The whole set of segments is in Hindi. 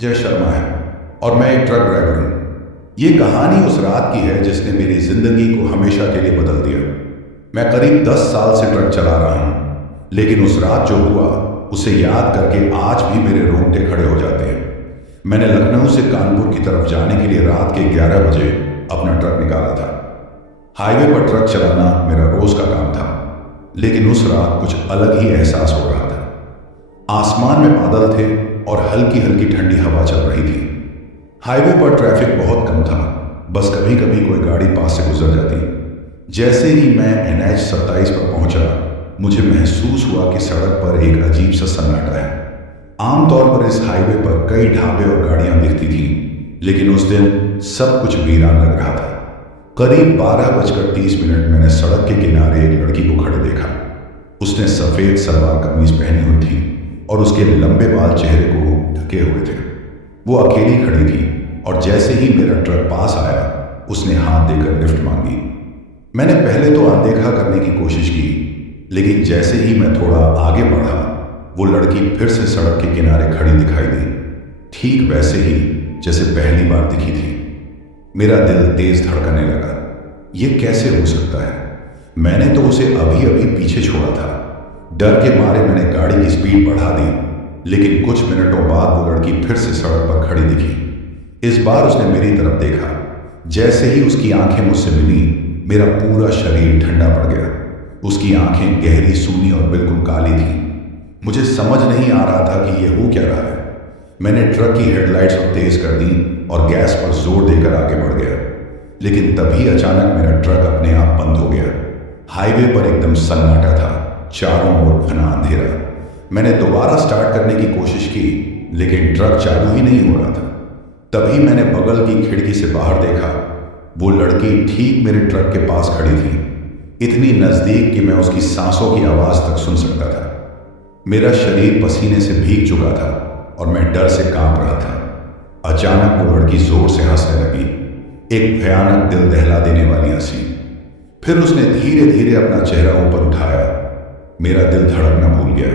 जय शर्मा है और मैं एक ट्रक ड्राइवर हूँ। ये कहानी उस रात की है जिसने मेरी जिंदगी को हमेशा के लिए बदल दिया। मैं करीब 10 साल से ट्रक चला रहा हूँ, लेकिन उस रात जो हुआ उसे याद करके आज भी मेरे रोंगटे खड़े हो जाते हैं। मैंने लखनऊ से कानपुर की तरफ जाने के लिए रात के 11 बजे अपना ट्रक निकाला था। हाईवे पर ट्रक चलाना मेरा रोज का काम था, लेकिन उस रात कुछ अलग ही एहसास हो रहा था। आसमान में बादल थे और हल्की हल्की ठंडी हवा चल रही थी। हाईवे पर ट्रैफिक बहुत कम था, बस कभी कभी कोई गाड़ी पास से गुजर जाती। जैसे ही मैं NH 27 पर पहुंचा, मुझे महसूस हुआ कि सड़क पर एक अजीब सा सन्नाटा है। आमतौर पर इस हाईवे पर कई ढाबे और गाड़ियां दिखती थीं, लेकिन उस दिन सब कुछ वीरान लग रहा था। करीब 12:30 मैंने सड़क के किनारे एक लड़की को खड़े देखा। उसने सफेद सलवार कमीज पहनी हुई थी और उसके लंबे बाल चेहरे को ढके हुए थे। वो अकेली खड़ी थी और जैसे ही मेरा ट्रक पास आया, उसने हाथ देकर लिफ्ट मांगी। मैंने पहले तो अनदेखा करने की कोशिश की, लेकिन जैसे ही मैं थोड़ा आगे बढ़ा, वो लड़की फिर से सड़क के किनारे खड़ी दिखाई दी, ठीक वैसे ही जैसे पहली बार दिखी थी। मेरा दिल तेज धड़कने लगा। ये कैसे हो सकता है? मैंने तो उसे अभी अभी पीछे छोड़ा था। डर के मारे मैंने गाड़ी की स्पीड बढ़ा दी, लेकिन कुछ मिनटों बाद वो लड़की फिर से सड़क पर खड़ी दिखी। इस बार उसने मेरी तरफ देखा। जैसे ही उसकी आंखें मुझसे मिली, मेरा पूरा शरीर ठंडा पड़ गया। उसकी आंखें गहरी, सूनी और बिल्कुल काली थी। मुझे समझ नहीं आ रहा था कि ये हो क्या रहा है। मैंने ट्रक की हेडलाइट्स और तेज कर दी और गैस पर जोर देकर आगे बढ़ गया, लेकिन तभी अचानक मेरा ट्रक अपने आप बंद हो गया। हाईवे पर एकदम सन्नाटा था, चारों ओर घना अंधेरा। मैंने दोबारा स्टार्ट करने की कोशिश की, लेकिन ट्रक चालू ही नहीं हो रहा था। तभी मैंने बगल की खिड़की से बाहर देखा। वो लड़की ठीक मेरे ट्रक के पास खड़ी थी, इतनी नजदीक कि मैं उसकी सांसों की आवाज तक सुन सकता था। मेरा शरीर पसीने से भीग चुका था और मैं डर से कांप रहा था। अचानक वो लड़की जोर से हंसने लगी, एक भयानक दिल दहला देने वाली हंसी। फिर उसने धीरे धीरे अपना चेहरा ऊपर उठाया। मेरा दिल धड़कना भूल गया।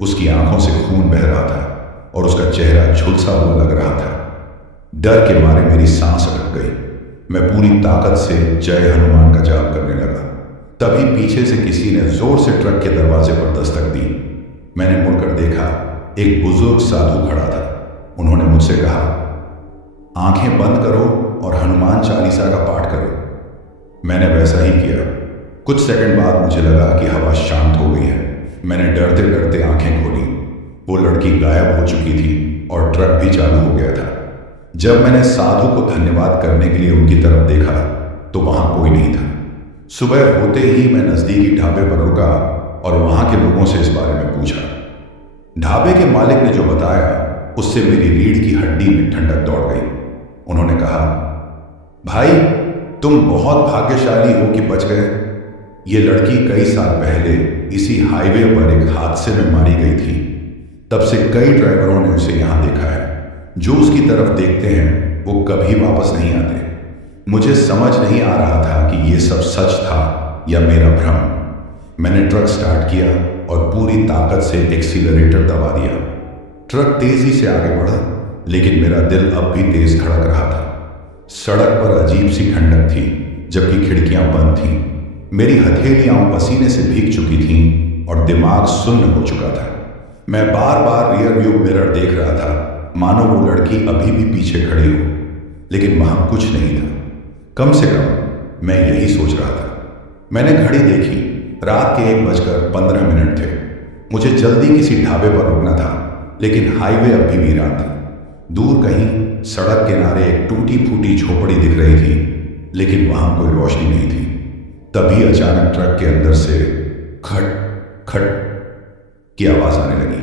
उसकी आंखों से खून बह रहा था और उसका चेहरा झुलसा हुआ लग रहा था। डर के मारे मेरी सांस अटक गई। मैं पूरी ताकत से जय हनुमान का जाप करने लगा। तभी पीछे से किसी ने जोर से ट्रक के दरवाजे पर दस्तक दी। मैंने मुड़कर देखा, एक बुजुर्ग साधु खड़ा था। उन्होंने मुझसे कहा, आंखें बंद करो और हनुमान चालीसा का पाठ करो। मैंने वैसा ही किया। कुछ सेकंड बाद मुझे लगा कि हवा शांत हो गई है। मैंने डरते डरते आंखें खोली। वो लड़की गायब हो चुकी थी और ट्रक भी चालू हो गया था। जब मैंने साधु को धन्यवाद करने के लिए उनकी तरफ देखा, तो वहां कोई नहीं था। सुबह होते ही मैं नजदीकी ढाबे पर रुका और वहां के लोगों से इस बारे में पूछा। ढाबे के मालिक ने जो बताया, उससे मेरी रीढ़ की हड्डी में ठंडक दौड़ गई। उन्होंने कहा, भाई तुम बहुत भाग्यशाली हो कि बच गए। ये लड़की कई साल पहले इसी हाईवे पर एक हादसे में मारी गई थी। तब से कई ड्राइवरों ने उसे यहां देखा है। जो उसकी तरफ देखते हैं वो कभी वापस नहीं आते। मुझे समझ नहीं आ रहा था कि ये सब सच था या मेरा भ्रम। मैंने ट्रक स्टार्ट किया और पूरी ताकत से एक्सीलरेटर दबा दिया। ट्रक तेजी से आगे बढ़ा, लेकिन मेरा दिल अब भी तेज धड़क रहा था। सड़क पर अजीब सी ठंडक थी, जबकि खिड़कियां बंद थीं। मेरी हथेलियां पसीने से भीग चुकी थीं और दिमाग सुन्न हो चुका था। मैं बार बार रियर व्यू मिरर देख रहा था, मानो वो लड़की अभी भी पीछे खड़ी हो, लेकिन वहां कुछ नहीं था। कम से कम मैं यही सोच रहा था। मैंने घड़ी देखी, रात के 1:15 थे। मुझे जल्दी किसी ढाबे पर रुकना था, लेकिन हाईवे अब भी वीरान था। दूर कहीं सड़क किनारे एक टूटी फूटी झोपड़ी दिख रही थी, लेकिन वहां कोई रोशनी नहीं थी। तभी अचानक ट्रक के अंदर से खट खट की आवाज आने लगी।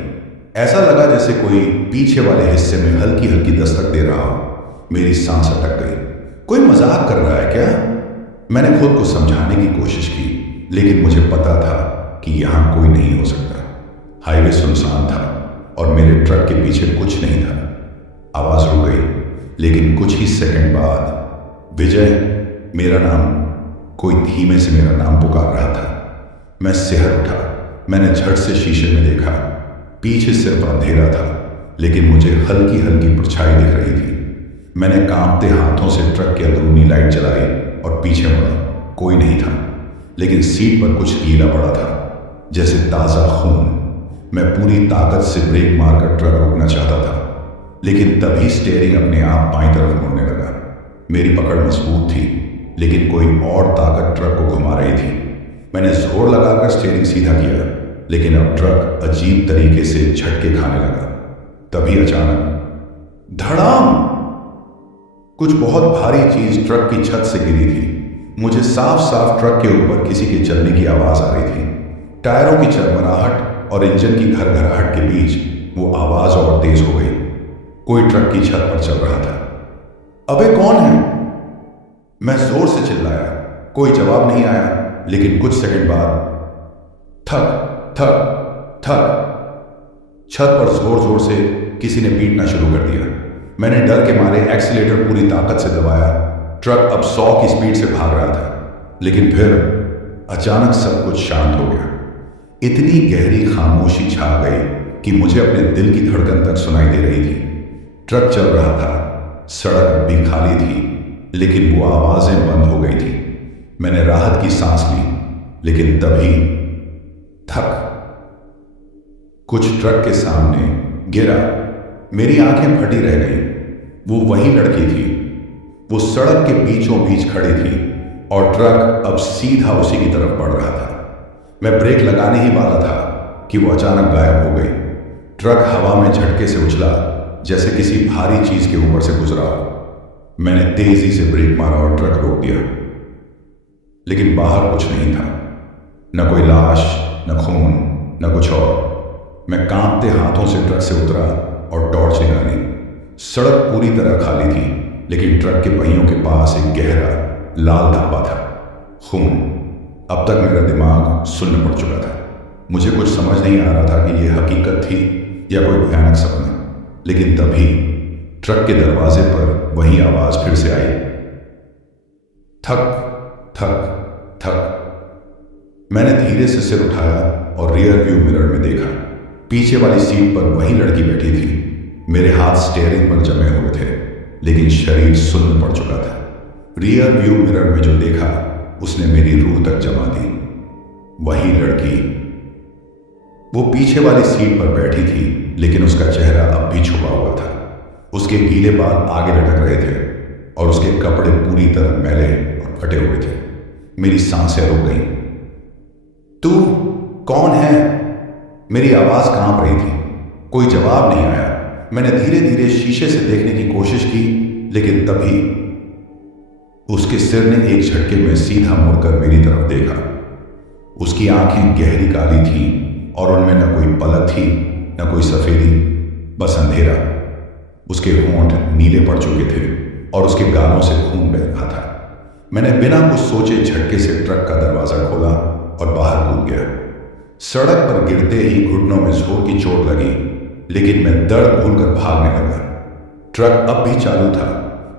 ऐसा लगा जैसे कोई पीछे वाले हिस्से में हल्की हल्की दस्तक दे रहा हो। मेरी सांस अटक गई। कोई मजाक कर रहा है क्या? मैंने खुद को समझाने की कोशिश की, लेकिन मुझे पता था कि यहां कोई नहीं हो सकता। हाईवे सुनसान था और मेरे ट्रक के पीछे कुछ नहीं था। आवाज रुक गई, लेकिन कुछ ही सेकंड बाद विजय, मेरा नाम, कोई धीमे से मेरा नाम पुकार रहा था। मैं सिहर उठा। मैंने झट से शीशे में देखा। पीछे सिर्फ अंधेरा था, लेकिन मुझे हल्की हल्की परछाई दिख रही थी। मैंने कांपते हाथों से ट्रक की अंदरूनी लाइट जलाई और पीछे मुड़ा। कोई नहीं था, लेकिन सीट पर कुछ गीला पड़ा था, जैसे ताज़ा खून। मैं पूरी ताकत से ब्रेक मारकर ट्रक रोकना चाहता था, लेकिन तभी स्टीयरिंग अपने आप बाईं तरफ मुड़ने लगा। मेरी पकड़ मजबूत थी, लेकिन कोई और ताकत ट्रक को घुमा रही थी। मैंने जोर लगाकर स्टीयरिंग सीधा किया, लेकिन अब ट्रक अजीब तरीके से झटके खाने लगा। तभी अचानक धड़ाम! कुछ बहुत भारी चीज ट्रक की छत से गिरी थी। मुझे साफ साफ ट्रक के ऊपर किसी के चलने की आवाज आ रही थी। टायरों की चरमराहट और इंजन की घरघराहट के बीच वो आवाज और तेज हो गई। कोई ट्रक की छत पर चल रहा था। अबे कौन है? मैं जोर से चिल्लाया। कोई जवाब नहीं आया, लेकिन कुछ सेकंड बाद थक थक थक छत पर जोर जोर से किसी ने पीटना शुरू कर दिया। मैंने डर के मारे एक्सीलेटर पूरी ताकत से दबाया। ट्रक अब 100 की स्पीड से भाग रहा था, लेकिन फिर अचानक सब कुछ शांत हो गया। इतनी गहरी खामोशी छा गई कि मुझे अपने दिल की धड़कन तक सुनाई दे रही थी। ट्रक चल रहा था, सड़क भी खाली थी, लेकिन वो आवाजें बंद हो गई थी। मैंने राहत की सांस ली, लेकिन तभी थक कुछ ट्रक के सामने गिरा। मेरी आंखें फटी रह गई। वो वही लड़की थी। वो सड़क के बीचों बीच खड़ी थी और ट्रक अब सीधा उसी की तरफ बढ़ रहा था। मैं ब्रेक लगाने ही वाला था कि वो अचानक गायब हो गई। ट्रक हवा में झटके से उछला, जैसे किसी भारी चीज के ऊपर से गुजरा हो। मैंने तेजी से ब्रेक मारा और ट्रक रोक दिया, लेकिन बाहर कुछ नहीं था। न कोई लाश, न खून, न कुछ और। मैं कांपते हाथों से ट्रक से उतरा और टॉर्च निकाली। सड़क पूरी तरह खाली थी, लेकिन ट्रक के पहियों के पास एक गहरा लाल धब्बा था। खून। अब तक मेरा दिमाग सुन्न पड़ चुका था। मुझे कुछ समझ नहीं आ रहा था कि यह हकीकत थी या कोई भयानक सपना। लेकिन तभी ट्रक के दरवाजे पर वही आवाज फिर से आई। थक थक थक। मैंने धीरे से सिर उठाया और रियर व्यू मिरर में देखा। पीछे वाली सीट पर वही लड़की बैठी थी। मेरे हाथ स्टीयरिंग पर जमे हुए थे, लेकिन शरीर सुन्न पड़ चुका था। रियर व्यू मिरर में जो देखा, उसने मेरी रूह तक जमा दी। वही लड़की। वो पीछे वाली सीट पर बैठी थी, लेकिन उसका चेहरा अब भी छुपा हुआ था। उसके गीले बाल आगे लटक रहे थे और उसके कपड़े पूरी तरह मैले और फटे हुए थे। मेरी सांसें रुक गईं। तू कौन है? मेरी आवाज कांप रही थी। कोई जवाब नहीं आया। मैंने धीरे धीरे शीशे से देखने की कोशिश की, लेकिन तभी उसके सिर ने एक झटके में सीधा मुड़कर मेरी तरफ देखा। उसकी आंखें गहरी काली थीं और उनमें न कोई पलक थी, न कोई सफेदी, बस अंधेरा। उसके होंठ नीले पड़ चुके थे और उसके गालों से खून बह रहा था। मैंने बिना कुछ सोचे झटके से ट्रक का दरवाजा खोला और बाहर कूद गया। सड़क पर गिरते ही घुटनों में जोर की चोट लगी, लेकिन मैं दर्द भूलकर भागने लगा। ट्रक अब भी चालू था।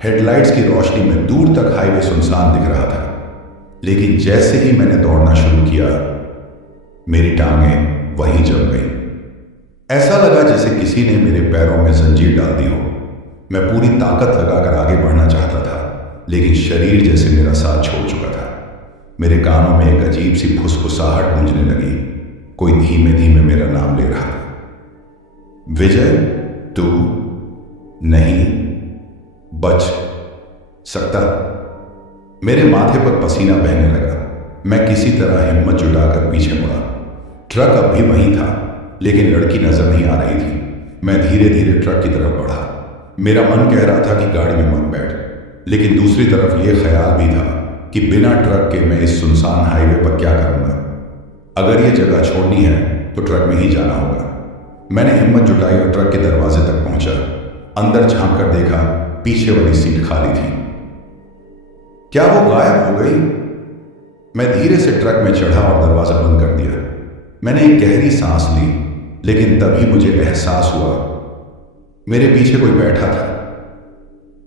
हेडलाइट्स की रोशनी में दूर तक हाईवे सुनसान दिख रहा था। लेकिन जैसे ही मैंने दौड़ना शुरू किया, मेरी टांगें वहीं जम गई। ऐसा लगा जैसे किसी ने मेरे पैरों में जंजीर डाल दी हो। मैं पूरी ताकत लगाकर आगे बढ़ना चाहता था, लेकिन शरीर जैसे मेरा साथ छोड़ चुका था। मेरे कानों में एक अजीब सी फुसफुसाहट गूंजने लगी। कोई धीमे धीमे मेरा नाम ले रहा था। विजय, तू नहीं बच सकता। मेरे माथे पर पसीना बहने लगा। मैं किसी तरह हिम्मत जुटाकर पीछे मुड़ा। ट्रक अब भी वहीं था, लेकिन लड़की नजर नहीं आ रही थी। मैं धीरे धीरे ट्रक की तरफ बढ़ा। मेरा मन कह रहा था कि गाड़ी में मत बैठ, लेकिन दूसरी तरफ यह ख्याल भी था कि बिना ट्रक के मैं इस सुनसान हाईवे पर क्या करूंगा। अगर यह जगह छोड़नी है तो ट्रक में ही जाना होगा। मैंने हिम्मत जुटाई और ट्रक के दरवाजे तक पहुंचा। अंदर झांक कर देखा, पीछे वाली सीट खाली थी। क्या वो गायब हो गई? मैं धीरे से ट्रक में चढ़ा और दरवाजा बंद कर दिया। मैंने एक गहरी सांस ली, लेकिन तभी मुझे एहसास हुआ मेरे पीछे कोई बैठा था।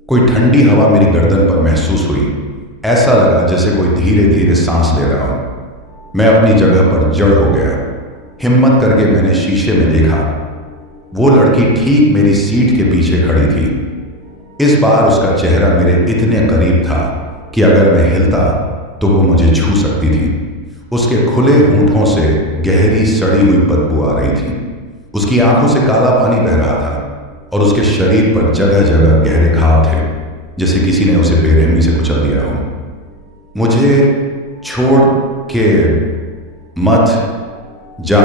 कोई ठंडी हवा मेरी गर्दन पर महसूस हुई। ऐसा लगा जैसे कोई धीरे धीरे सांस ले रहा हो। मैं अपनी जगह पर जड़ हो गया। हिम्मत करके मैंने शीशे में देखा। वो लड़की ठीक मेरी सीट के पीछे खड़ी थी। इस बार उसका चेहरा मेरे इतने करीब था कि अगर मैं हिलता तो वो मुझे छू सकती थी। उसके खुले होंठों से गहरी सड़ी हुई बदबू आ रही थी। उसकी आंखों से काला पानी बह रहा था और उसके शरीर पर जगह जगह गहरे घाव थे, जैसे किसी ने उसे बेरहमी से कुचल दिया हो। मुझे छोड़ के मत जा,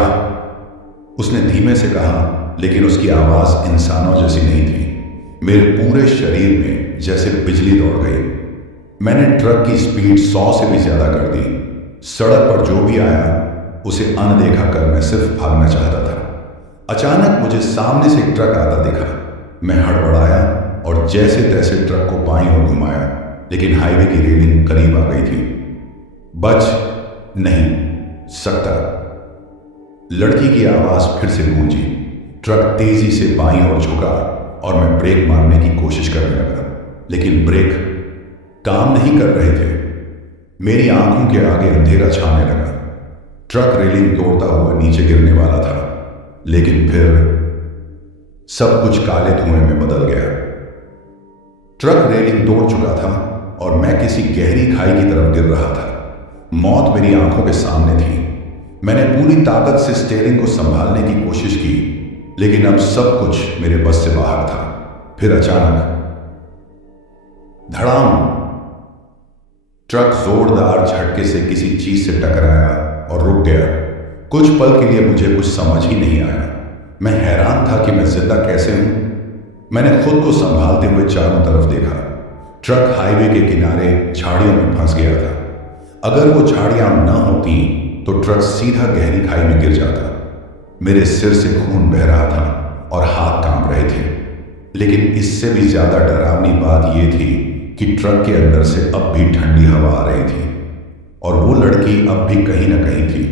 उसने धीमे से कहा, लेकिन उसकी आवाज इंसानों जैसी नहीं थी। मेरे पूरे शरीर में जैसे बिजली दौड़ गई। मैंने ट्रक की स्पीड 100 से भी ज्यादा कर दी। सड़क पर जो भी आया उसे अनदेखा कर मैं सिर्फ भागना चाहता था। अचानक मुझे सामने से एक ट्रक आता दिखा। मैं हड़बड़ाया और जैसे तैसे ट्रक को बाईं ओर घुमाया, लेकिन हाईवे की रेलिंग करीब आ गई थी। बच नहीं सकता, लड़की की आवाज फिर से गूंजी। ट्रक तेजी से बाईं ओर झुका और मैं ब्रेक मारने की कोशिश करने लगा, लेकिन ब्रेक काम नहीं कर रहे थे। मेरी आंखों के आगे अंधेरा छाने लगा। ट्रक रेलिंग तोड़ता हुआ नीचे गिरने वाला था, लेकिन फिर सब कुछ काले धुएं में बदल गया। ट्रक रेलिंग तोड़ चुका था और मैं किसी गहरी खाई की तरफ गिर रहा था। मौत मेरी आंखों के सामने थी। मैंने पूरी ताकत से स्टीयरिंग को संभालने की कोशिश की, लेकिन अब सब कुछ मेरे बस से बाहर था। फिर अचानक धड़ाम, ट्रक जोरदार झटके से किसी चीज से टकराया और रुक गया। कुछ पल के लिए मुझे कुछ समझ ही नहीं आया। मैं हैरान था कि मैं जिंदा कैसे हूं। मैंने खुद को संभालते हुए चारों तरफ देखा। ट्रक हाईवे के किनारे झाड़ियों में फंस गया था। अगर वो झाड़ियां न होती तो ट्रक सीधा गहरी खाई में गिर जाता। मेरे सिर से खून बह रहा था और हाथ कांप रहे थे, लेकिन इससे भी ज्यादा डरावनी बात यह थी कि ट्रक के अंदर से अब भी ठंडी हवा आ रही थी और वो लड़की अब भी कहीं ना कहीं थी।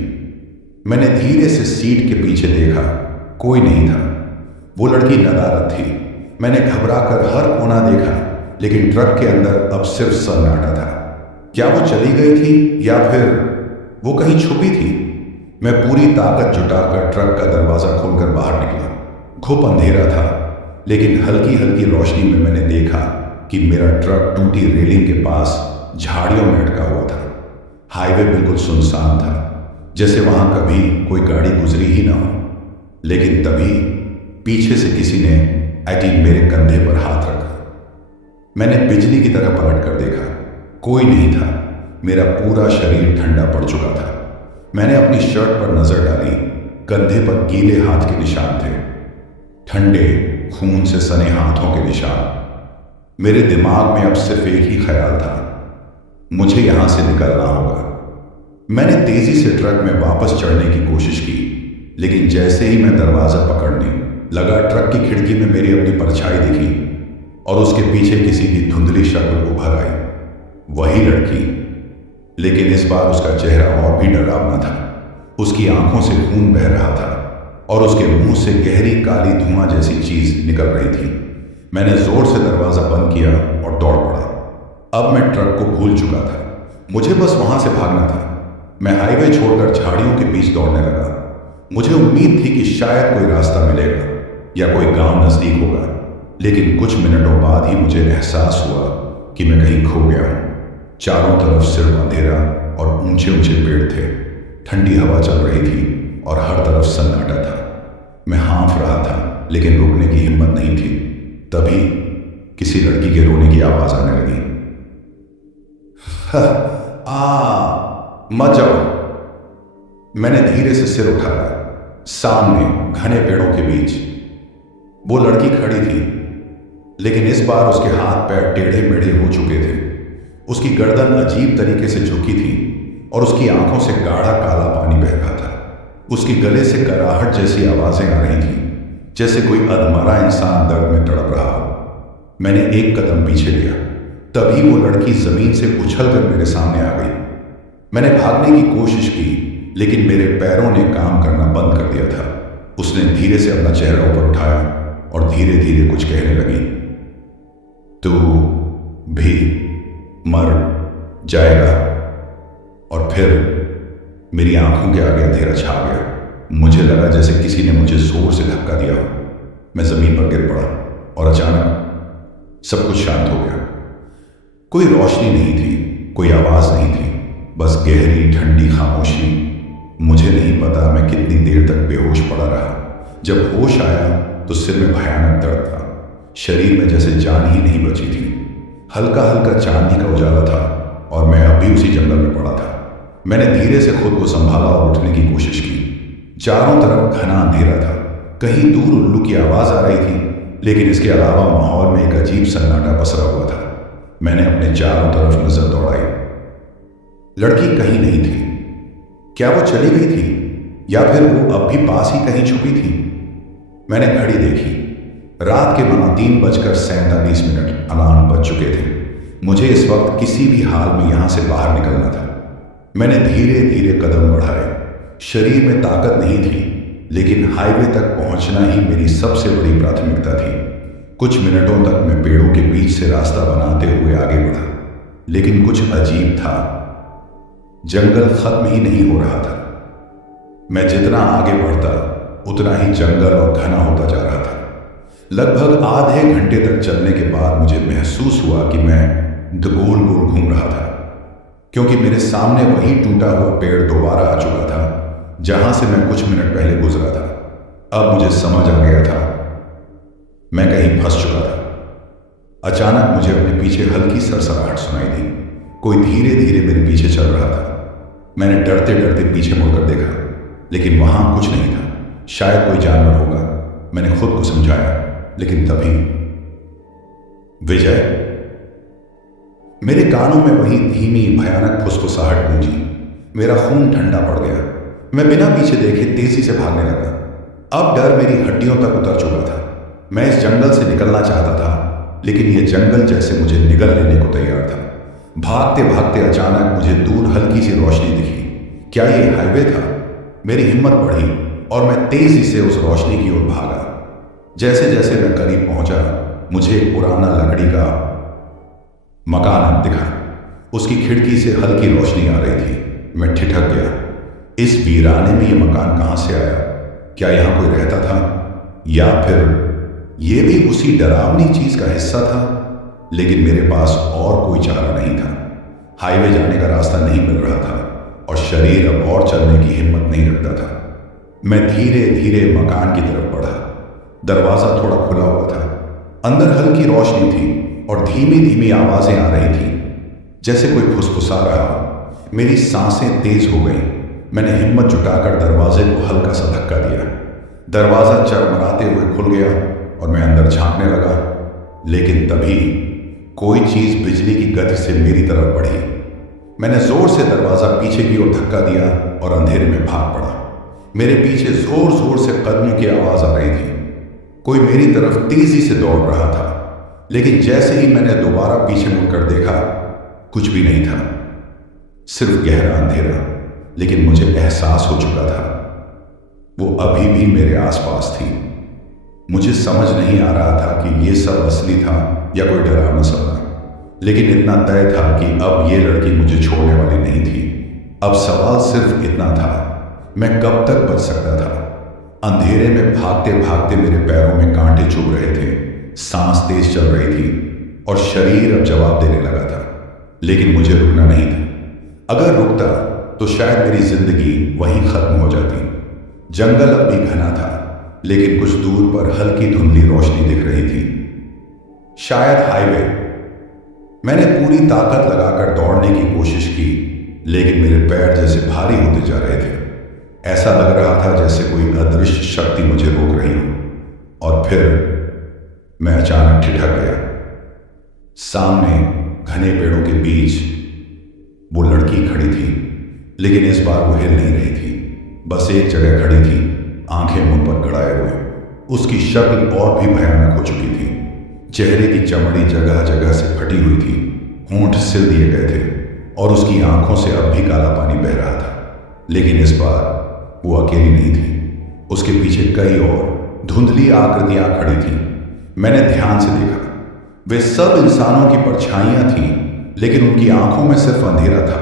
मैंने धीरे से सीट के पीछे देखा, कोई नहीं था। वो लड़की नदारद थी। मैंने घबराकर हर कोना देखा, लेकिन ट्रक के अंदर अब सिर्फ सन्नाटा था। क्या वो चली गई थी या फिर वो कहीं छुपी थी? मैं पूरी ताकत जुटाकर ट्रक का दरवाजा खोलकर बाहर निकला। घुप अंधेरा था, लेकिन हल्की हल्की रोशनी में मैंने देखा कि मेरा ट्रक टूटी रेलिंग के पास झाड़ियों में अटका हुआ था। हाईवे बिल्कुल सुनसान था, जैसे वहां कभी कोई गाड़ी गुजरी ही ना हो। लेकिन तभी पीछे से किसी ने मेरे कंधे पर हाथ रखा। मैंने बिजली की तरह पलट कर देखा, कोई नहीं था। मेरा पूरा शरीर ठंडा पड़ चुका था। मैंने अपनी शर्ट पर नजर डाली। कंधे पर गीले हाथ के निशान थे, ठंडे खून से सने हाथों के निशान। मेरे दिमाग में अब सिर्फ एक ही ख्याल था, मुझे यहां से निकलना होगा। मैंने तेजी से ट्रक में वापस चढ़ने की कोशिश की, लेकिन जैसे ही मैं दरवाजा पकड़ने लगा, ट्रक की खिड़की में मेरी अपनी परछाई दिखी और उसके पीछे किसी की धुंधली शक्ल उभर आई। वही लड़की, लेकिन इस बार उसका चेहरा और भी डरावना था। उसकी आंखों से खून बह रहा था और उसके मुंह से गहरी काली धुआं जैसी चीज निकल रही थी। मैंने जोर से दरवाजा बंद किया और दौड़ पड़ा। अब मैं ट्रक को भूल चुका था। मुझे बस वहां से भागना था। मैं हाईवे छोड़कर झाड़ियों के बीच दौड़ने लगा। मुझे उम्मीद थी कि शायद कोई रास्ता मिलेगा या कोई गांव नजदीक होगा, लेकिन कुछ मिनटों बाद ही मुझे एहसास हुआ कि मैं कहीं खो गया हूं। चारों तरफ सिर्फ अंधेरा और ऊंचे ऊंचे पेड़ थे। ठंडी हवा चल रही थी और हर तरफ सन्नाटा था। मैं हाँफ रहा था, लेकिन रुकने की हिम्मत नहीं थी। तभी किसी लड़की के रोने की आवाज आने लगी। मत जाओ। मैंने धीरे से सिर उठाया। सामने घने पेड़ों के बीच वो लड़की खड़ी थी, लेकिन इस बार उसके हाथ पैर टेढ़े मेढ़े हो चुके थे। उसकी गर्दन अजीब तरीके से झुकी थी और उसकी आंखों से गाढ़ा काला पानी बह रहा था। उसके गले से कराहट जैसी आवाजें आ रही थीं, जैसे कोई अधमरा इंसान दर्द में तड़प रहा हो। मैंने एक कदम पीछे लिया, तभी वो लड़की जमीन से उछलकर मेरे सामने आ गई। मैंने भागने की कोशिश की, लेकिन मेरे पैरों ने काम करना बंद कर दिया था। उसने धीरे से अपना चेहरा ऊपर उठाया और धीरे धीरे कुछ कहने लगी। तू भी मर जाएगा। और फिर मेरी आंखों के आगे अंधेरा छा गया। मुझे लगा जैसे किसी ने मुझे जोर से धक्का दिया हो। मैं जमीन पर गिर पड़ा और अचानक सब कुछ शांत हो गया। कोई रोशनी नहीं थी, कोई आवाज नहीं थी, बस गहरी ठंडी खामोशी। मुझे नहीं पता मैं कितनी देर तक बेहोश पड़ा रहा। जब होश आया तो सिर में भयानक दर्द था, शरीर में जैसे जान ही नहीं बची थी। हल्का हल्का चांदनी का उजाला था और मैं अभी उसी जंगल में पड़ा था। मैंने धीरे से खुद को संभाला और उठने की कोशिश की। चारों तरफ घना अंधेरा था, कहीं दूर उल्लू की आवाज आ रही थी, लेकिन इसके अलावा माहौल में एक अजीब सन्नाटा पसरा हुआ था। मैंने अपने चारों तरफ नजर दौड़ाई। लड़की कहीं नहीं थी। क्या वो चली गई थी या फिर वो अब भी पास ही कहीं छुपी थी? मैंने घड़ी देखी। रात के मानो 3:47 अलार्म बज चुके थे। मुझे इस वक्त किसी भी हाल में यहां से बाहर निकलना था। मैंने धीरे धीरे कदम बढ़ाए। शरीर में ताकत नहीं थी, लेकिन हाईवे तक पहुंचना ही मेरी सबसे बड़ी प्राथमिकता थी। कुछ मिनटों तक मैं पेड़ों के बीच से रास्ता बनाते हुए आगे बढ़ा, लेकिन कुछ अजीब था। जंगल खत्म ही नहीं हो रहा था। मैं जितना आगे बढ़ता उतना ही जंगल और घना होता जा रहा था। लगभग आधे घंटे तक चलने के बाद मुझे महसूस हुआ कि मैं गोल गोल घूम रहा था, क्योंकि मेरे सामने वही टूटा हुआ पेड़ दोबारा आ चुका था जहां से मैं कुछ मिनट पहले गुजरा था। अब मुझे समझ आ गया था, मैं कहीं फंस चुका था। अचानक मुझे अपने पीछे हल्की सरसराहट सुनाई दी। कोई धीरे धीरे मेरे पीछे चल रहा था। मैंने डरते डरते पीछे मुड़कर देखा, लेकिन वहां कुछ नहीं था। शायद कोई जानवर होगा, मैंने खुद को समझाया। लेकिन तभी विजय। मेरे कानों में वही धीमी भयानक फुसफुसाहट गूंजी। मेरा खून ठंडा पड़ गया। मैं बिना पीछे देखे तेजी से भागने लगा। अब डर मेरी हड्डियों तक उतर चुका था। मैं इस जंगल से निकलना चाहता था, लेकिन यह जंगल जैसे मुझे निगल लेने को तैयार था। भागते भागते अचानक मुझे दूर हल्की सी रोशनी दिखी। क्या यह हाईवे था? मेरी हिम्मत बढ़ी और मैं तेजी से उस रोशनी की ओर भागा। जैसे जैसे मैं करीब पहुंचा, मुझे एक पुराना लकड़ी का मकान दिखा। उसकी खिड़की से हल्की रोशनी आ रही थी। मैं ठिठक गया। इस वीराने में यह मकान कहां से आया? क्या यहां कोई रहता था, या फिर यह भी उसी डरावनी चीज का हिस्सा था? लेकिन मेरे पास और कोई चारा नहीं था। हाईवे जाने का रास्ता नहीं मिल रहा था और शरीर अब और चलने की हिम्मत नहीं रखता था। मैं धीरे धीरे मकान की तरफ बढ़ा। दरवाजा थोड़ा खुला हुआ था। अंदर हल्की रोशनी थी और धीमी धीमी आवाजें आ रही थी, जैसे कोई फुसफुसा रहा हो। मेरी सांसें तेज हो गईं। मैंने हिम्मत जुटाकर दरवाजे को हल्का सा धक्का दिया। दरवाजा चरमराते हुए खुल गया और मैं अंदर झांकने लगा। लेकिन तभी कोई चीज बिजली की गति से मेरी तरफ बढ़ी। मैंने जोर से दरवाजा पीछे की ओर धक्का दिया और अंधेरे में भाग पड़ा। मेरे पीछे जोर जोर से कदमों की आवाज आ रही थी। कोई मेरी तरफ तेजी से दौड़ रहा था, लेकिन जैसे ही मैंने दोबारा पीछे मुड़कर देखा, कुछ भी नहीं था, सिर्फ गहरा अंधेरा। लेकिन मुझे एहसास हो चुका था वो अभी भी मेरे आसपास थी। मुझे समझ नहीं आ रहा था कि ये सब असली था या कोई डरावना सपना, लेकिन इतना तय था कि अब ये लड़की मुझे छोड़ने वाली नहीं थी। अब सवाल सिर्फ इतना था, मैं कब तक बच सकता था? अंधेरे में भागते भागते मेरे पैरों में कांटे चुभ रहे थे, सांस तेज चल रही थी और शरीर अब जवाब देने लगा था। लेकिन मुझे रुकना नहीं था। अगर रुकता तो शायद मेरी जिंदगी वहीं खत्म हो जाती। जंगल अब भी घना था, लेकिन कुछ दूर पर हल्की धुंधली रोशनी दिख रही थी, शायद हाईवे। मैंने पूरी ताकत लगाकर दौड़ने की कोशिश की, लेकिन मेरे पैर जैसे भारी होते जा रहे थे। ऐसा लग रहा था जैसे कोई अदृश्य शक्ति मुझे रोक रही हो। और फिर मैं अचानक ठिठक गया। सामने घने पेड़ों के बीच वो लड़की खड़ी थी, लेकिन इस बार वो हिल नहीं रही थी। बस एक जगह खड़ी थी, आंखें मुंह पर गड़ाए हुए। उसकी शक्ल और भी भयानक हो चुकी थी। चेहरे की चमड़ी जगह जगह से फटी हुई थी, होंठ सिल दिए गए थे और उसकी आंखों से अब भी काला पानी बह रहा था। लेकिन इस बार वो अकेली नहीं थी। उसके पीछे कई और धुंधली आकृतियां खड़ी थीं। मैंने ध्यान से देखा, वे सब इंसानों की परछाइयां थीं, लेकिन उनकी आंखों में सिर्फ अंधेरा था।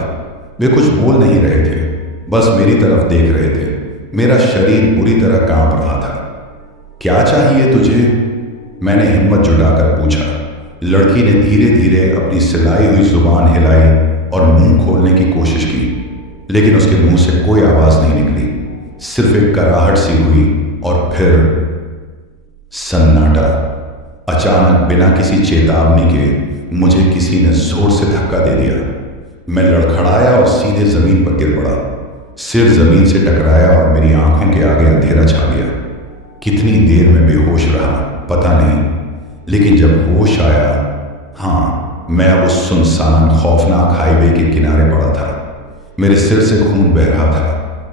वे कुछ बोल नहीं रहे थे, बस मेरी तरफ देख रहे थे। मेरा शरीर पूरी तरह कांप रहा था। क्या चाहिए तुझे? मैंने हिम्मत जुटाकर पूछा। लड़की ने धीरे धीरे अपनी सिलाई हुई जुबान हिलाई और मुंह खोलने की कोशिश की, लेकिन उसके मुंह से कोई आवाज नहीं निकली। सिर्फ एक कराहट सी हुई और फिर सन्नाटा। अचानक बिना किसी चेतावनी के मुझे किसी ने जोर से धक्का दे दिया। मैं लड़खड़ाया और सीधे जमीन पर गिर पड़ा। सिर जमीन से टकराया और मेरी आंखों के आगे अंधेरा छा गया। कितनी देर में बेहोश रहा पता नहीं, लेकिन जब होश आया, हाँ, मैं अब उस सुनसान खौफनाक हाईवे के किनारे पड़ा था। मेरे सिर से खून बह रहा था,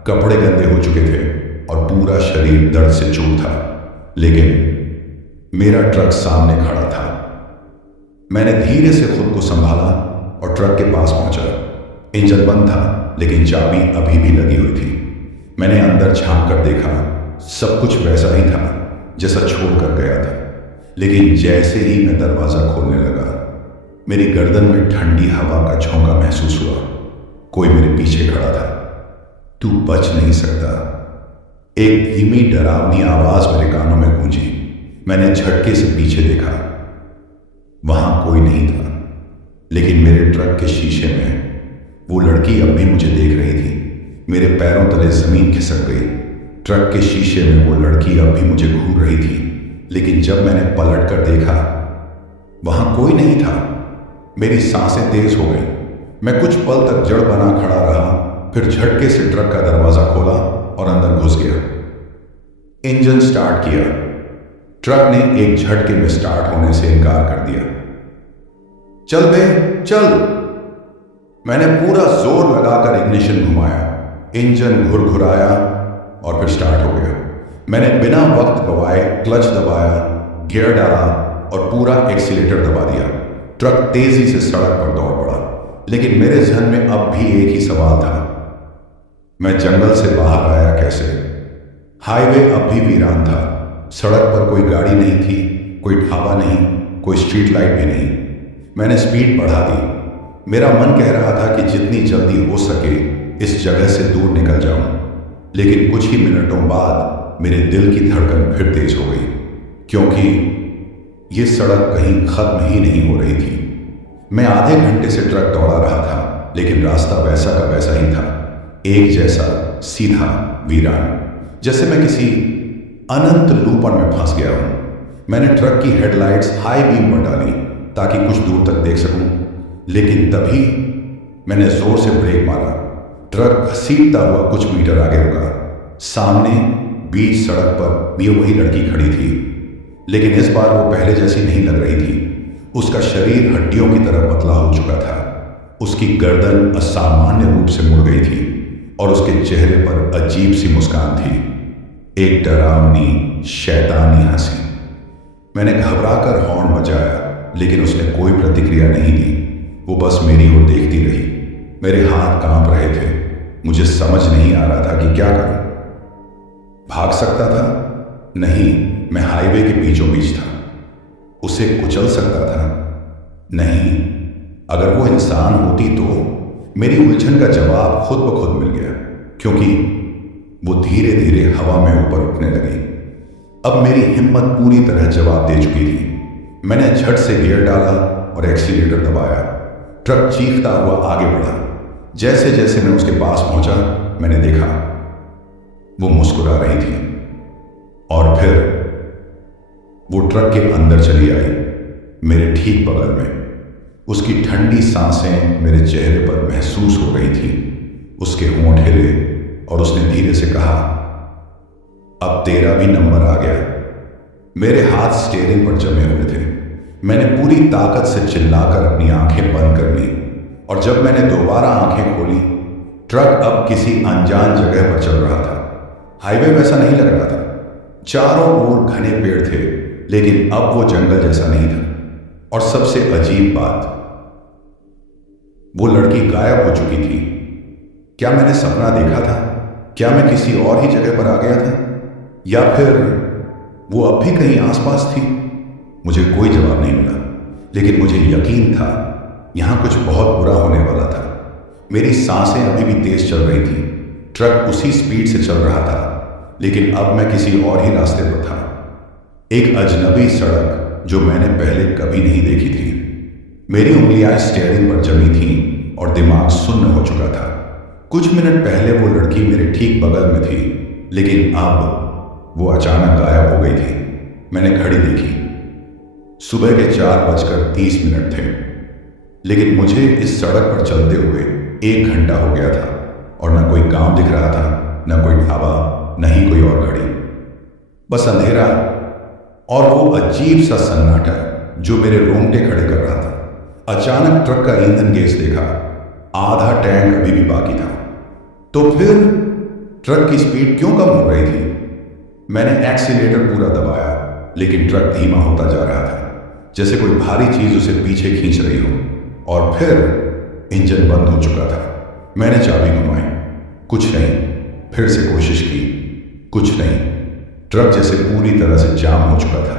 कपड़े गंदे हो चुके थे और पूरा शरीर दर्द से चूर था, लेकिन मेरा ट्रक सामने खड़ा था। मैंने धीरे से खुद को संभाला और ट्रक के पास पहुंचा। इंजन बंद था, लेकिन चाबी अभी भी लगी हुई थी। मैंने अंदर झांक कर देखा, सब कुछ वैसा ही था जैसा छोड़कर गया था, लेकिन जैसे ही मैं दरवाजा खोलने लगा, मेरी गर्दन में ठंडी हवा का झोंका महसूस हुआ। कोई मेरे पीछे खड़ा था। तू बच नहीं सकता। एक धीमी डरावनी आवाज मेरे कानों में गूंजी। मैंने झटके से पीछे देखा। वहां कोई नहीं था, लेकिन मेरे ट्रक के शीशे में वो लड़की अब भी मुझे देख रही थी। मेरे पैरों तले जमीन खिसक गई। ट्रक के शीशे में वो लड़की अब भी मुझे घूर रही थी, लेकिन जब मैंने पलट कर देखा, वहां कोई नहीं था। मेरी सांसें तेज हो गई। मैं कुछ पल तक जड़ बना खड़ा रहा, फिर झटके से ट्रक का दरवाजा खोला और अंदर घुस गया। इंजन स्टार्ट किया। ट्रक ने एक झटके में स्टार्ट होने से इनकार कर दिया। चल बे, चल। मैंने पूरा जोर लगाकर इग्निशन घुमाया। इंजन घुरघुराया और फिर स्टार्ट हो गया। मैंने बिना वक्त गवाए क्लच दबाया, गियर डाला और पूरा एक्सीलेटर दबा दिया। ट्रक तेजी से सड़क पर दौड़ पड़ा, लेकिन मेरे जहन में अब भी एक ही सवाल था, मैं जंगल से बाहर आया कैसे? हाईवे अब भी वीरान था। सड़क पर कोई गाड़ी नहीं थी, कोई ढाबा नहीं, कोई स्ट्रीट लाइट भी नहीं। मैंने स्पीड बढ़ा दी। मेरा मन कह रहा था कि जितनी जल्दी हो सके इस जगह से दूर निकल जाऊं, लेकिन कुछ ही मिनटों बाद मेरे दिल की धड़कन फिर तेज हो गई, क्योंकि ये सड़क कहीं खत्म ही नहीं हो रही थी। मैं आधे घंटे से ट्रक दौड़ा रहा था, लेकिन रास्ता वैसा का वैसा ही था, एक जैसा, सीधा, वीरान, जैसे मैं किसी अनंत लूपन में फंस गया हूं। मैंने ट्रक की हेडलाइट्स हाई बीम पर डाली ताकि कुछ दूर तक देख सकूं, लेकिन तभी मैंने जोर से ब्रेक मारा। ट्रक घसीटता हुआ कुछ मीटर आगे रुका। सामने बीच सड़क पर भी वही लड़की खड़ी थी, लेकिन इस बार वो पहले जैसी नहीं लग रही थी। उसका शरीर हड्डियों की तरह पतला हो चुका था। उसकी गर्दन असामान्य रूप से मुड़ गई थी और उसके चेहरे पर अजीब सी मुस्कान थी, एक डरावनी शैतानी हंसी। मैंने घबराकर हॉर्न बजाया, लेकिन उसने कोई प्रतिक्रिया नहीं दी। वो बस मेरी ओर देखती रही। मेरे हाथ कांप रहे थे। मुझे समझ नहीं आ रहा था कि क्या करूं। भाग सकता था? नहीं, मैं हाईवे के बीचों बीच था। उसे कुचल सकता था? नहीं। अगर वो इंसान होती तो? मेरी उलझन का जवाब खुद ब खुद मिल गया, क्योंकि वो धीरे धीरे हवा में ऊपर उठने लगी। अब मेरी हिम्मत पूरी तरह जवाब दे चुकी थी। मैंने झट से गियर डाला और एक्सीलेटर दबाया। ट्रक चीखता हुआ आगे बढ़ा। जैसे जैसे मैं उसके पास पहुंचा, मैंने देखा वो मुस्कुरा रही थी, और फिर वो ट्रक के अंदर चली आई, मेरे ठीक बगल में। उसकी ठंडी सांसें मेरे चेहरे पर महसूस हो रही थी। उसके होंठ हिले और उसने धीरे से कहा, अब तेरा भी नंबर आ गया। मेरे हाथ स्टीयरिंग पर जमे हुए थे। मैंने पूरी ताकत से चिल्लाकर अपनी आंखें बंद कर ली, और जब मैंने दोबारा आंखें खोली, ट्रक अब किसी अनजान जगह पर चल रहा था। हाईवे वैसा नहीं लग रहा था। चारों ओर घने पेड़ थे, लेकिन अब वो जंगल जैसा नहीं था। और सबसे अजीब बात, वो लड़की गायब हो चुकी थी। क्या मैंने सपना देखा था? क्या मैं किसी और ही जगह पर आ गया था, या फिर वो अब भी कहीं आसपास थी? मुझे कोई जवाब नहीं मिला, लेकिन मुझे यकीन था यहां कुछ बहुत बुरा होने वाला था। मेरी सांसें अभी भी तेज चल रही थी। ट्रक उसी स्पीड से चल रहा था, लेकिन अब मैं किसी और ही रास्ते पर था। एक अजनबी सड़क जो मैंने पहले कभी नहीं देखी थी। मेरी उंगलियां स्टीयरिंग पर जमी थीं और दिमाग सुन्न हो चुका था। कुछ मिनट पहले वो लड़की मेरे ठीक बगल में थी, लेकिन अब वो अचानक गायब हो गई थी। मैंने घड़ी देखी, सुबह के 4:30 थे, लेकिन मुझे इस सड़क पर चलते हुए 1 घंटा हो गया था और न कोई गांव दिख रहा था, न कोई ढाबा, न ही कोई और घड़ी। बस अंधेरा और वो अजीब सा सन्नाटा जो मेरे रोंगटे खड़े कर रहा था। अचानक ट्रक का ईंधन गैस देखा, आधा टैंक अभी भी बाकी था। तो फिर ट्रक की स्पीड क्यों कम हो रही थी? मैंने एक्सीलेटर पूरा दबाया, लेकिन ट्रक धीमा होता जा रहा था, जैसे कोई भारी चीज उसे पीछे खींच रही हो। और फिर इंजन बंद हो चुका था। मैंने चाबी घुमाई, कुछ नहीं। फिर से कोशिश की, कुछ नहीं। ट्रक जैसे पूरी तरह से जाम हो चुका था।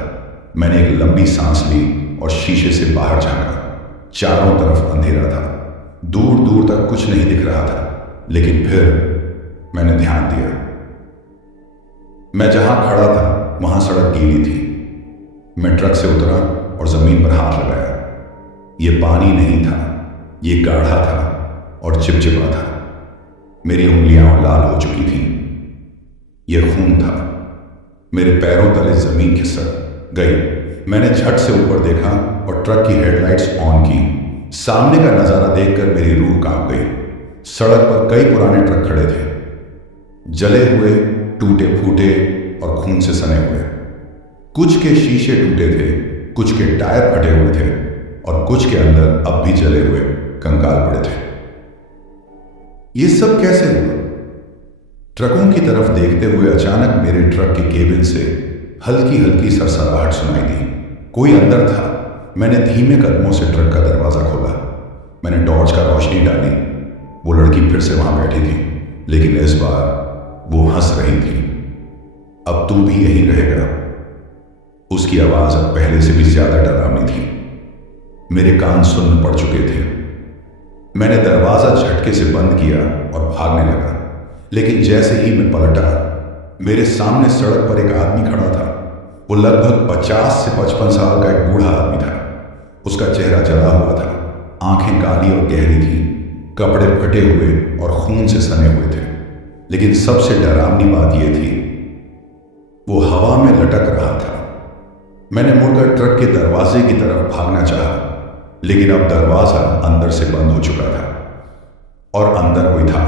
मैंने एक लंबी सांस ली और शीशे से बाहर झांका। चारों तरफ अंधेरा था, दूर दूर तक कुछ नहीं दिख रहा था। लेकिन फिर मैंने ध्यान दिया। मैं जहां खड़ा था वहां सड़क गीली थी। मैं ट्रक से उतरा और जमीन पर हाथ लगाया। यह पानी नहीं था, यह गाढ़ा था और चिपचिपा था। मेरी उंगलियां लाल हो चुकी थीं। यह खून था। मेरे पैरों तले जमीन खिसक गई। मैंने झट से ऊपर देखा और ट्रक की हेडलाइट्स ऑन की। सामने का नजारा देखकर मेरी रूह कांप गई। सड़क पर कई पुराने ट्रक खड़े थे, जले हुए, टूटे फूटे और खून से सने हुए। कुछ के शीशे टूटे थे, कुछ के टायर फटे हुए थे और कुछ के अंदर अब भी जले हुए कंकाल पड़े थे। ये सब कैसे हुआ? ट्रकों की तरफ देखते हुए अचानक मेरे ट्रक के केबिन से हल्की हल्की सरसराहट सुनाई दी। कोई अंदर था। मैंने धीमे कदमों से ट्रक का दरवाजा खोला। मैंने टॉर्च का रोशनी डाली। वो लड़की फिर से वहां बैठी थी, लेकिन इस बार वो हंस रही थी। अब तू भी यहीं रहेगा। उसकी आवाज अब पहले से भी ज्यादा डरावनी थी। मेरे कान सुन्न पड़ चुके थे। मैंने दरवाजा झटके से बंद किया और भागने लगा, लेकिन जैसे ही मैं पलटा, मेरे सामने सड़क पर एक आदमी खड़ा था। वो लगभग 50 से 55 साल का एक बूढ़ा आदमी था। उसका चेहरा जला हुआ था, आंखें काली और गहरी थी, कपड़े फटे हुए और खून से सने हुए थे। लेकिन सबसे डरावनी बात यह थी, वो हवा में लटक रहा था। मैंने मुड़कर ट्रक के दरवाजे की तरफ भागना चाहा, लेकिन अब दरवाजा अंदर से बंद हो चुका था और अंदर कोई था।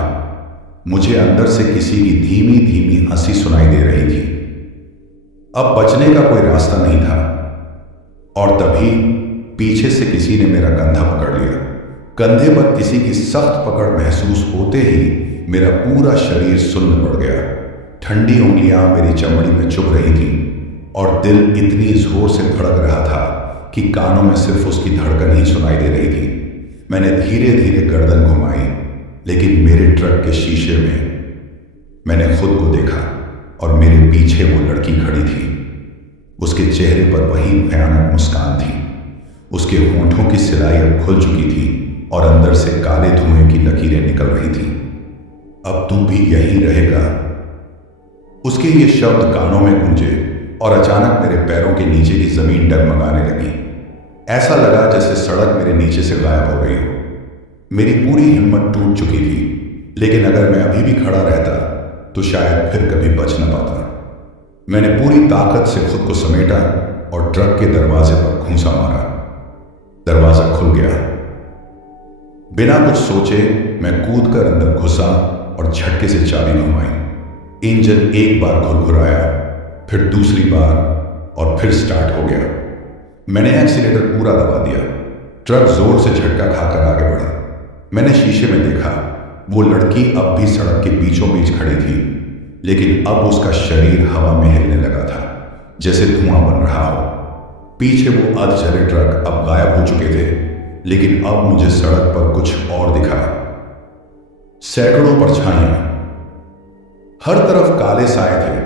मुझे अंदर से किसी की धीमी धीमी हंसी सुनाई दे रही थी। अब बचने का कोई रास्ता नहीं था और तभी पीछे से किसी ने मेरा कंधा पकड़ लिया। कंधे पर किसी की सख्त पकड़ महसूस होते ही मेरा पूरा शरीर सुन्न पड़ गया। ठंडी उंगलियां मेरी चमड़ी में चुभ रही थीं और दिल इतनी जोर से धड़क रहा था कि कानों में सिर्फ उसकी धड़कन ही सुनाई दे रही थी। मैंने धीरे धीरे गर्दन घुमाई, लेकिन मेरे ट्रक के शीशे में मैंने खुद को देखा और मेरे पीछे वो लड़की खड़ी थी। उसके चेहरे पर वही भयानक मुस्कान थी। उसके होंठों की सिलाई अब खुल चुकी थी और अंदर से काले धुएं की लकीरें निकल रही थी। अब तू भी यहीं रहेगा। उसके ये शब्द कानों में गूंजे और अचानक मेरे पैरों के नीचे की जमीन डगमगाने लगी। ऐसा लगा जैसे सड़क मेरे नीचे से गायब हो गई हो। मेरी पूरी हिम्मत टूट चुकी थी, लेकिन अगर मैं अभी भी खड़ा रहता तो शायद फिर कभी बच न पाता। मैंने पूरी ताकत से खुद को समेटा और ट्रक के दरवाजे पर घूंसा मारा। दरवाजा खुल गया। बिना कुछ सोचे मैं कूदकर अंदर घुसा और झटके से चाबी घुमाई। इंजन एक बार घुरघुराया, फिर दूसरी बार और फिर स्टार्ट हो गया। मैंने एक्सीलेटर पूरा दबा दिया। ट्रक जोर से झटका खाकर आगे बढ़ा। मैंने शीशे में देखा, वो लड़की अब भी सड़क के बीचों बीच खड़ी थी, लेकिन अब उसका शरीर हवा में हिलने लगा था, जैसे धुआं बन रहा हो। पीछे वो अधजले ट्रक अब गायब हो चुके थे, लेकिन अब मुझे सड़क पर कुछ और दिखा। सैकड़ों परछाइयां, हर तरफ काले साए थे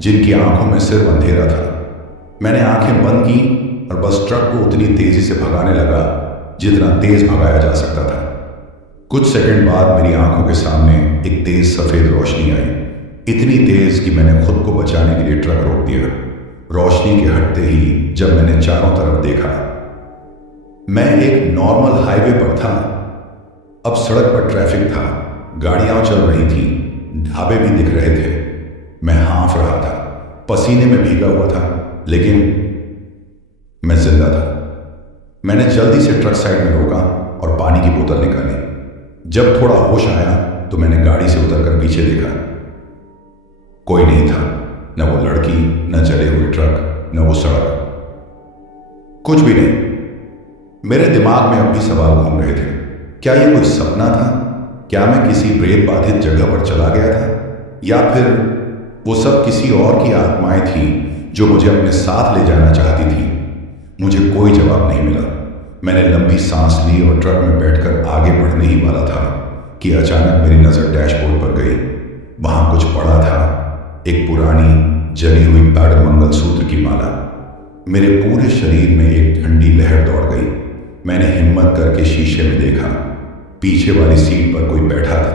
जिनकी आंखों में सिर्फ अंधेरा था। मैंने आंखें बंद की और बस ट्रक को उतनी तेजी से भगाने लगा जितना तेज भगाया जा सकता था। कुछ सेकंड बाद मेरी आंखों के सामने एक तेज सफेद रोशनी आई, इतनी तेज कि मैंने खुद को बचाने के लिए ट्रक रोक दिया। रोशनी के हटते ही जब मैंने चारों तरफ देखा, मैं एक नॉर्मल हाईवे पर था। अब सड़क पर ट्रैफिक था, गाड़ियां चल रही थी, ढाबे भी दिख रहे थे। मैं हाँफ रहा था, पसीने में भीगा हुआ था, लेकिन मैं जिंदा था। मैंने जल्दी से ट्रक साइड में रोका और पानी की बोतल निकाली। जब थोड़ा होश आया तो मैंने गाड़ी से उतरकर पीछे देखा। कोई नहीं था, न वो लड़की, न जले हुए ट्रक, न वो सड़क, कुछ भी नहीं। मेरे दिमाग में अब भी सवाल घूम रहे थे। क्या ये कोई सपना था? क्या मैं किसी प्रेत बाधित जगह पर चला गया था, या फिर वो सब किसी और की आत्माएं थी जो मुझे अपने साथ ले जाना चाहती थी? मुझे कोई जवाब नहीं मिला। मैंने लंबी सांस ली और ट्रक में बैठकर आगे बढ़ने ही वाला था कि अचानक मेरी नजर डैशबोर्ड पर गई। वहां कुछ पड़ा था, एक पुरानी जली हुई पैड मंगलसूत्र की माला। मेरे पूरे शरीर में एक ठंडी लहर दौड़ गई। मैंने हिम्मत करके शीशे में देखा। पीछे वाली सीट पर कोई बैठा था।